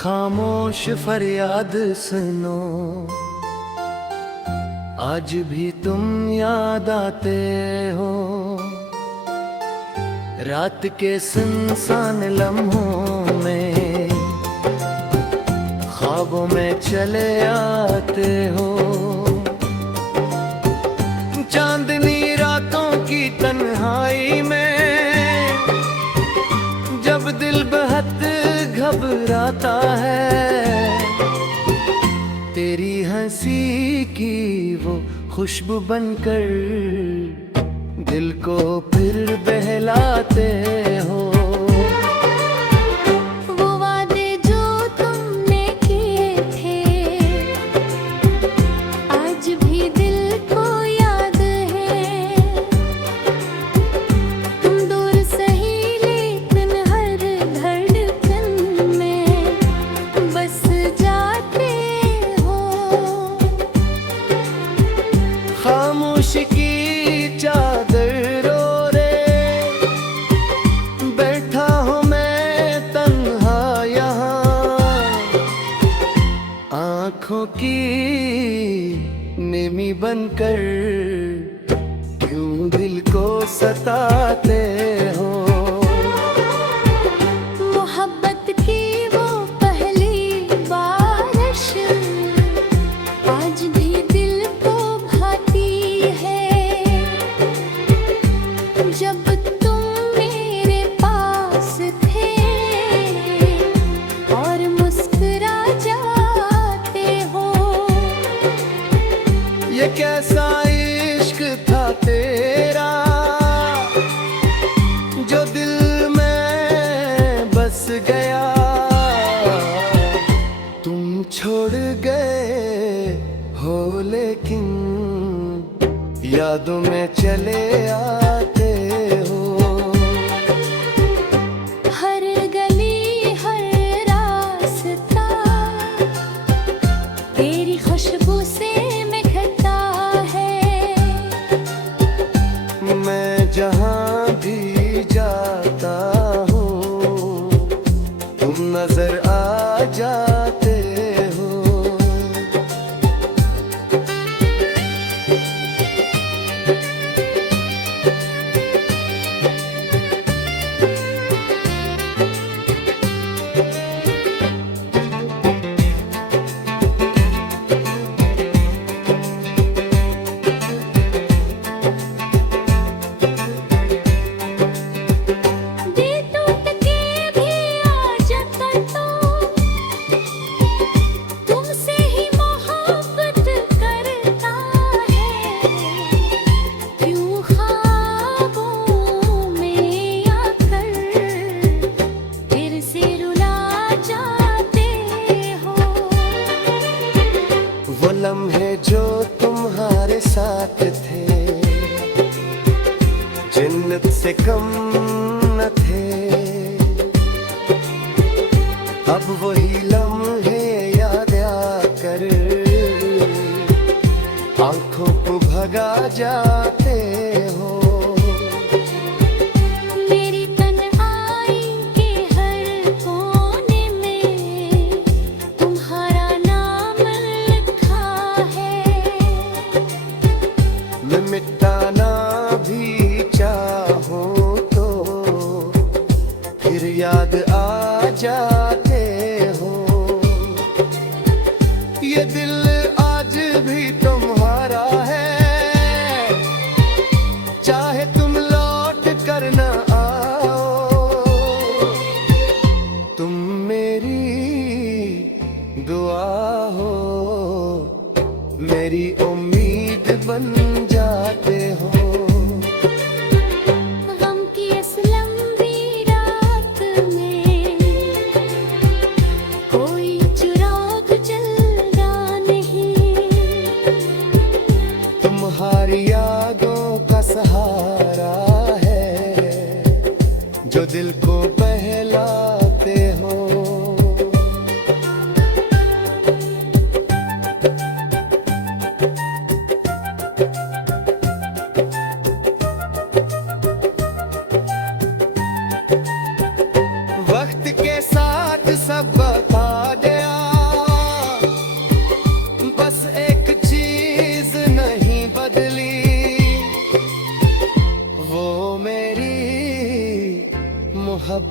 खामोश फरियाद सुनो, आज भी तुम याद आते हो। रात के सुनसान लम्हों में ख्वाबों में चले आते हो। चांदनी रातों की तन्हाई में जब दिल बहुत घबराता है, तेरी हंसी की वो खुशबू बनकर दिल को फिर बहलाते हो। वो वादे जो तुमने किए थे आज भी दिल को याद है। तुम दूर सही लेकिन हर धड़कन में बस जाते हो। खामोशी की चादर ओढ़े बैठा हूँ मैं तन्हा यहाँ, आँखों की नेमी बनकर क्यों दिल को सताते हो। मोहब्बत की वो पहली बारिश आज भी दिल को भाती है। जब तुम मेरे पास थे और मुस्कुरा जाते हो। ये कैसा इश्क था तेरा जो दिल में बस गया। तुम छोड़ गए हो लेकिन यादों में चले आते हो। हर गली हर रास्ता तेरी खुशबू से महकता है। मैं जहाँ भी जाता हूँ तुम नजर आ जाते हो। दिल टूट के भी आज तक तो तुमसे ही मोहब्बत करता है। क्यों ख्वाबों में आकर फिर से रुला जाते हो। वो लम्हे जो तुम्हारे साथ थे जन्नत से कम न थे। अब वही लम्हे याद आकर आंखों को भगा जाते हो। मेरी तन्हाई के हर कोने में तुम्हारा नाम लिखा है। मैं मिटाना भी चाहूं तो फिर याद आ जाते हो। ये दिल आज भी तुम्हारा है, चाहे तुम लौट कर न आओ। तुम मेरी दुआ हो, मेरी उम्मीद बन जाते हो। गम की इस लंबी रात में कोई चिराग जलता नहीं। तुम्हारी यादों का सहारा है जो दिल को बहलाते हो।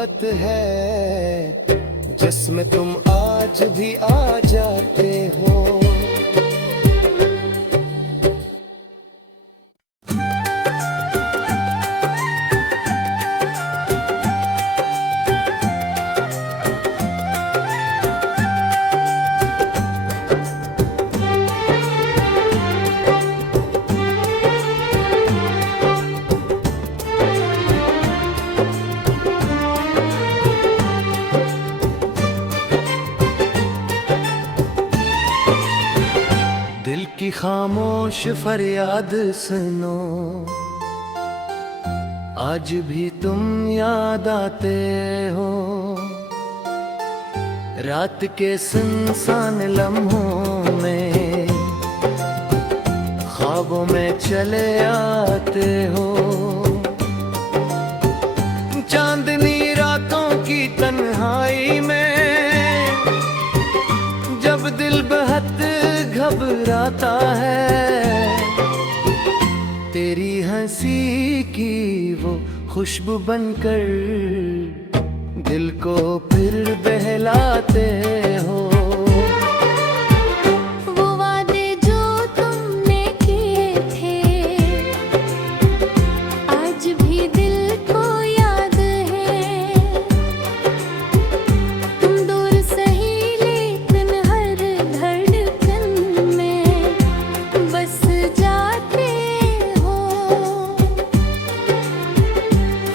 मोहब्बत है जिसमें तुम आज भी आ जाते हो। दिल की खामोश फरियाद सुनो, आज भी तुम याद आते हो। रात के सुनसान लम्हों में ख्वाबों में चले आते हो। चांदनी रातों की तन्हाई में जब दिल बहुत घबराता है, तेरी हंसी की वो खुशबू बनकर दिल को फिर बहलाते हो। वो वादे जो तुमने किए थे आज भी दिल को याद है। तुम दूर सही लेकिन हर धड़कन में बस जाते हो।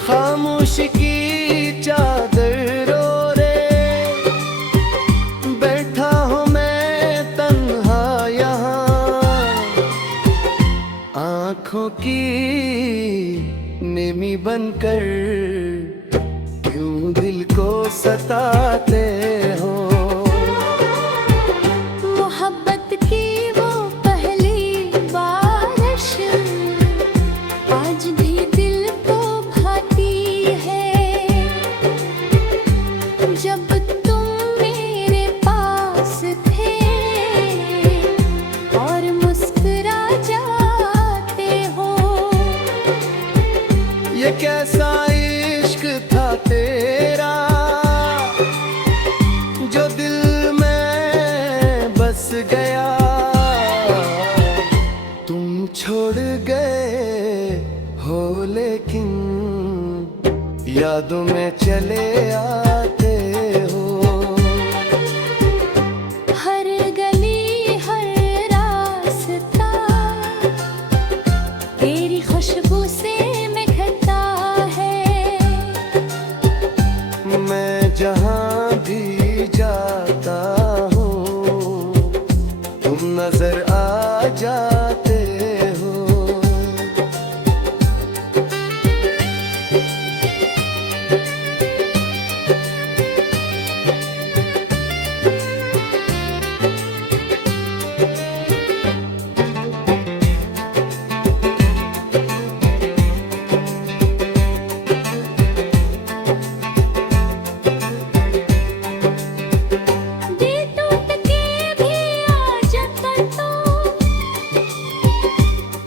खामोशी की चादर ओढ़े बैठा हूँ मैं तन्हा यहाँ, आँखों की नेमी बनकर क्यों दिल को सताते हो। मोहब्बत की वो पहली बारिश आज भी दिल को भाती है। जब तुम मेरे पास थे और मुस्कुरा जाते हो। ये कैसा इश्क था तेरा जो दिल में बस गया। तुम छोड़ गए हो लेकिन यादों में चले आते हो। हर गली हर रास्ता तेरी खुशबू से महकता है। मैं जहाँ भी जाता हूँ तुम नजर आ जाते हो। दिल टूट के भी आज तो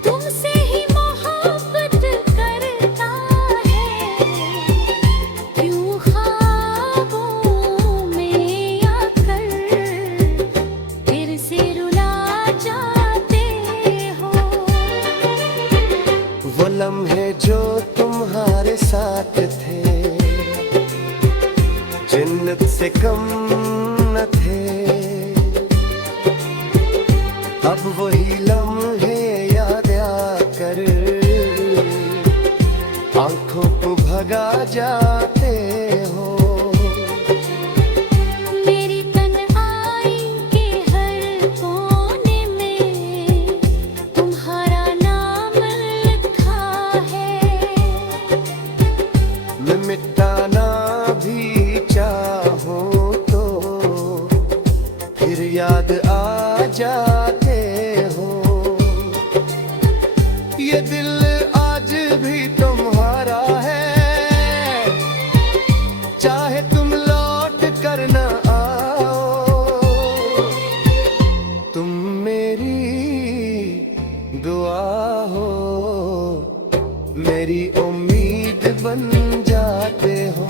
तुमसे ही मोहब्बत करता है। क्यों ख्वाबों में आकर फिर से रुला जाते हो। वो लम्हे जो तुम्हारे साथ थे जन्नत से कम न थे। अब वही लम्हे याद आकर आंखों को भगा जाते हो। मेरी तन्हाई के हर कोने में तुम्हारा नाम लिखा है। मैं मिटाना भी चाहूं तो फिर याद आ जाते हो। ये दिल आज भी तुम्हारा है चाहे तुम लौट कर न आओ। तुम मेरी दुआ हो मेरी उम्मीद बन जाते हो।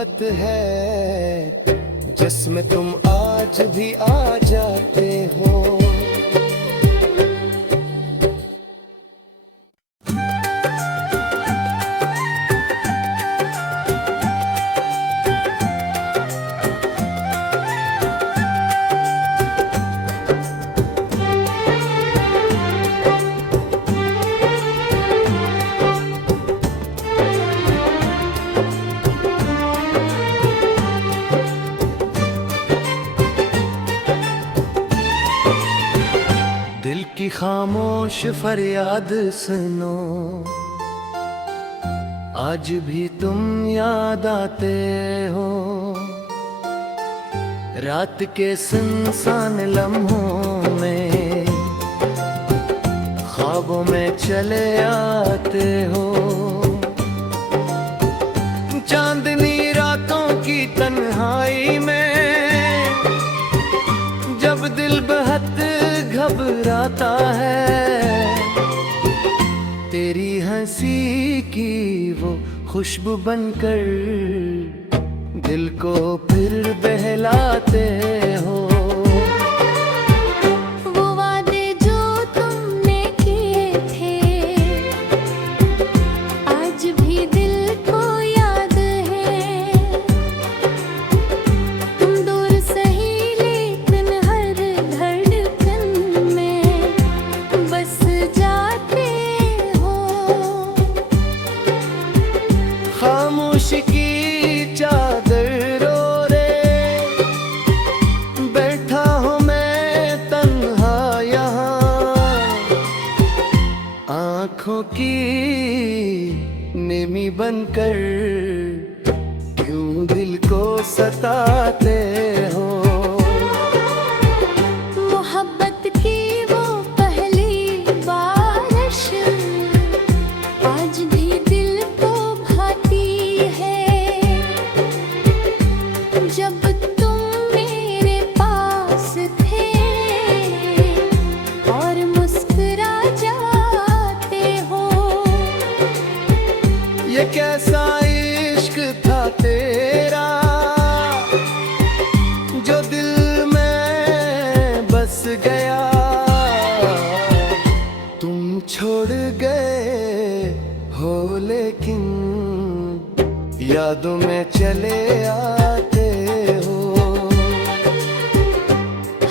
मोहब्बत है जिसमें तुम आज भी आ जाते हो। दिल की खामोश फरियाद सुनो, आज भी तुम याद आते हो। रात के सुनसान लम्हों में ख्वाबों में चले आते हो। चांदनी रातों की तन्हाई में जब दिल बहुत घबराता है, तेरी हंसी की वो खुशबू बनकर दिल को फिर बहलाते हो। वो वादे जो तुमने किए थे आज भी दिल को याद है। तुम दूर सही लेकिन हर धड़कन में बस जाते हो। खामोशी की चादर ओढ़े बैठा हूँ मैं तन्हा यहाँ, आँखों की नेमी बनकर क्यों दिल को सताते हो। मोहब्बत की वो पहली बारिश आज भी दिल को भाती है। जब तुम मेरे पास थे और मुस्कुरा जाते हो। ये कैसा इश्क था तेरा जो दिल में बस गया। तुम छोड़ गए हो लेकिन यादों में चले आते हो।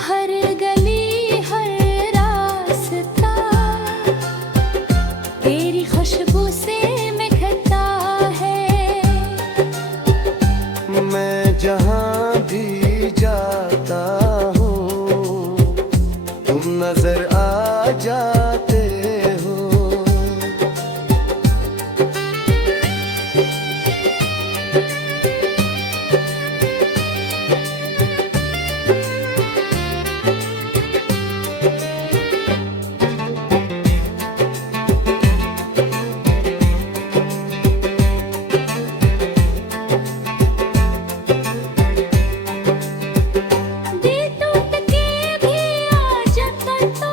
हर गली हर रास्ता तेरी खुशबू से महकता है। मैं जहाँ भी जाता हूँ तुम नजर आ जाते हो। दिल टूट के भी आ जाता तो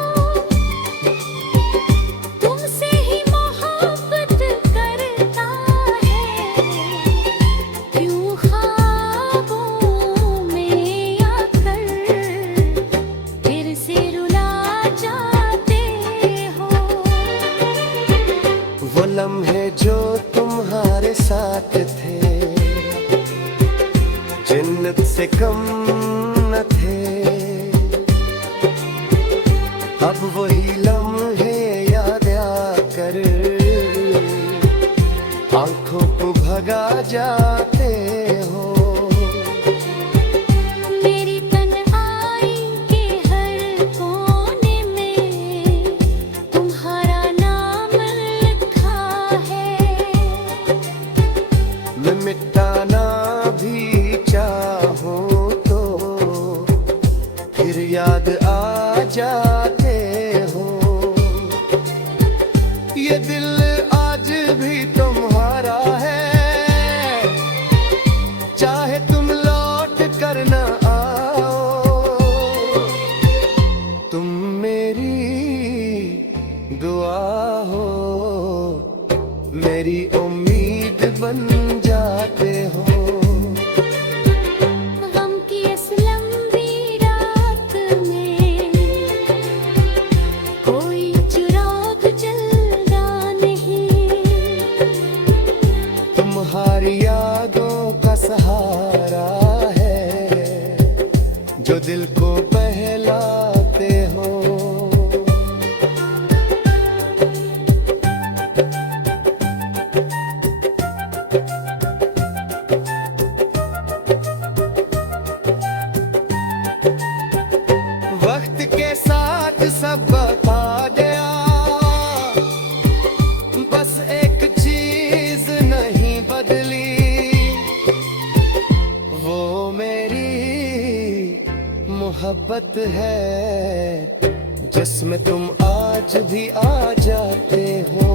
तुमसे ही मोहब्बत करता है। क्यों ख्वाबों में आकर फिर से रुला जाते हो। वो लम्हे जो तुम्हारे साथ थे जन्नत से कम न थे। अब वही लम्हे याद आकर आंखों को भगा जाते हो। मेरी तन्हाई के हर कोने में तुम्हारा नाम लिखा है। मैं मिटाना भी चाहूं तो फिर याद आ जाते हो। ये दिल आज भी तुम्हारा है जो दिल को बहलाते हो। वक्त के साथ सब बता गया, बस एक चीज नहीं बदली, वो मेरी मोहब्बत है जिसमें तुम आज भी आ जाते हो।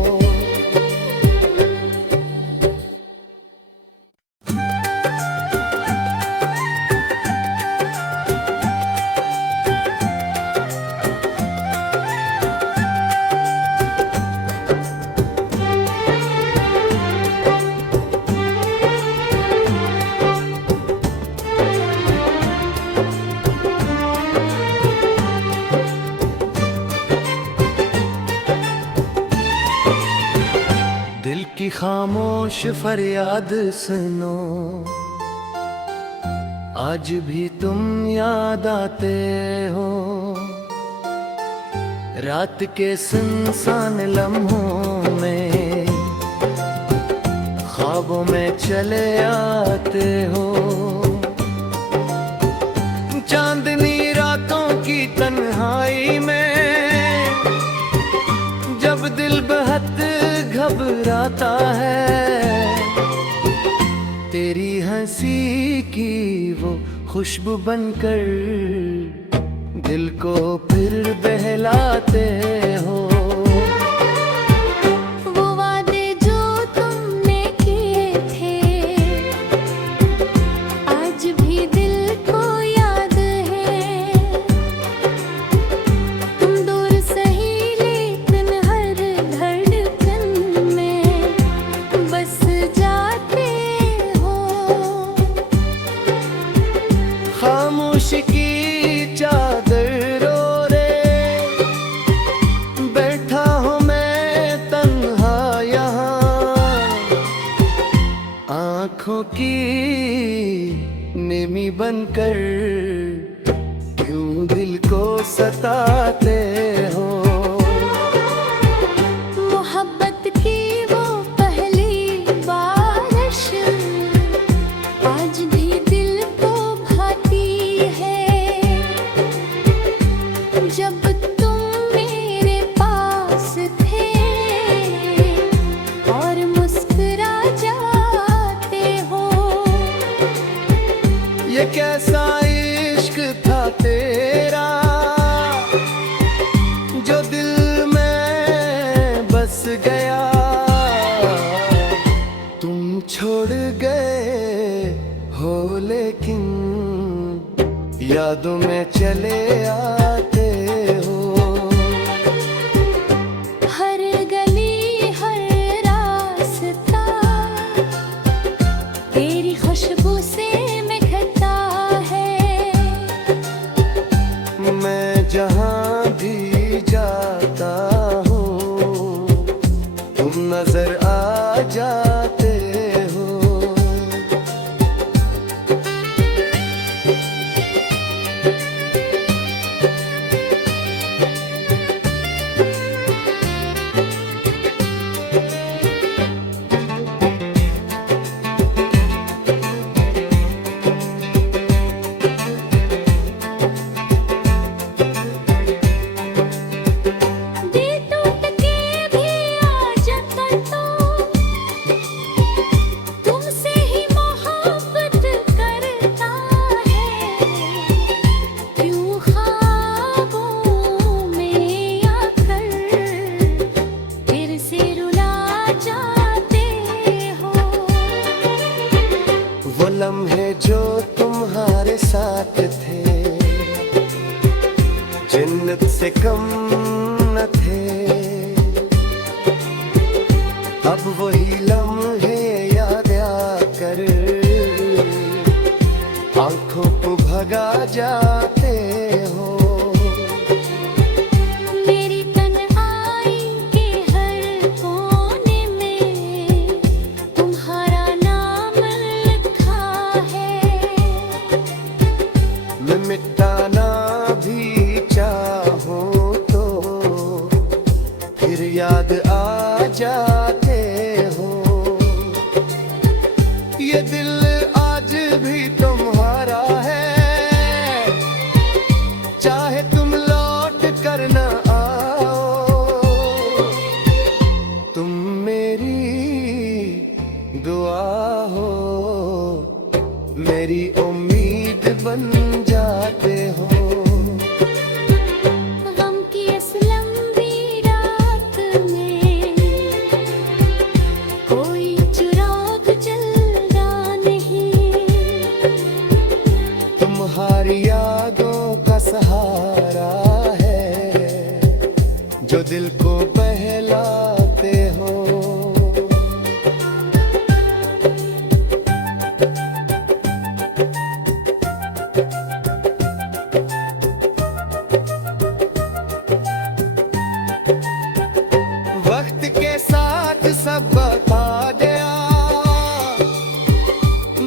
दिल की खामोश फरियाद सुनो, आज भी तुम याद आते हो। रात के सुनसान लम्हों में ख्वाबों में चले आते हो। चांदनी रातों की तन्हाई में जब दिल बहुत घबराता है, तेरी हंसी की वो खुशबू बनकर दिल को फिर बहलाते हो। वो वादे जो तुमने किए थे आज भी दिल को याद है। तुम दूर सही लेकिन हर धड़कन में बस जाते हो। खामोशी की चादर ओढ़े बैठा हूँ मैं तन्हा यहाँ, आँखों की नेमी बनकर क्यों दिल को सताते हो। मोहब्बत की वो पहली बारिश आज भी दिल को भाती है। जब तुम मेरे पास थे और मुस्कुरा जाते हो। ये कैसा इश्क था तेरा जो दिल में बस गया। तुम छोड़ गए हो लेकिन यादों में चले आते हो। हर गली हर रास्ता तेरी खुशबू से महकता है। मैं जहाँ भी जाता हूँ तुम नजर आ जाते हो। दिल टूट के भी आ जाता तो तुमसे ही मोहब्बत करता है। क्यों ख्वाबों में आकर फिर से रुला जाते हो। वो लम्हे जो तुम्हारे साथ थे जन्नत से कम न थे। अब वही लम्हे याद आकर आंखों को भगा जाते हो। मेरी तन्हाई के हर कोने में तुम्हारा नाम लिखा है। मैं मिटा उम्मीद बन जाते हो। गम की इस लंबी रात में कोई चिराग जलता नहीं। तुम्हारी यादों का सहारा है जो दिल को बहलाते हो। वक्त के साथ सब बता गया,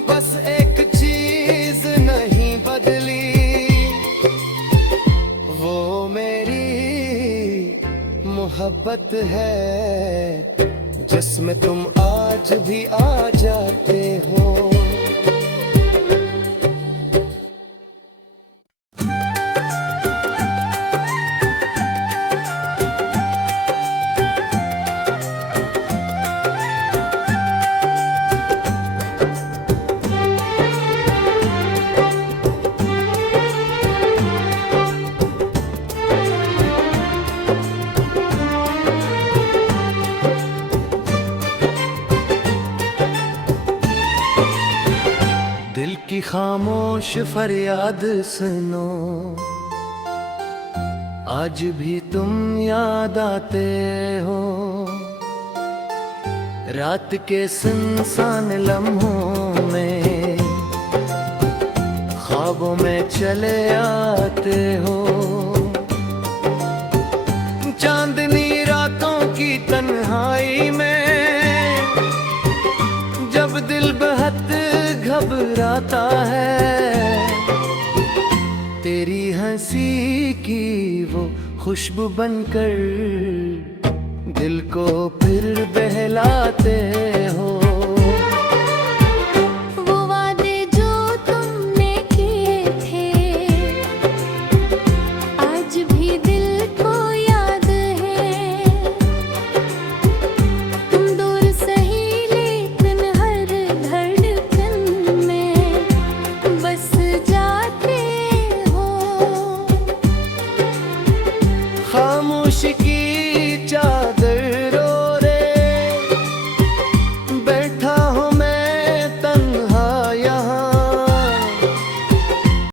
बस एक चीज नहीं बदली, वो मेरी मोहब्बत है जिसमें तुम आज भी आ जाते हो। दिल की खामोश फरियाद सुनो, आज भी तुम याद आते हो। रात के सुनसान लम्हों में ख्वाबों में चले आते हो। चांदनी रातों की तन्हाई में जब दिल बहुत घबराता है, तेरी हंसी की वो खुशबू बनकर दिल को फिर बहलाते हो।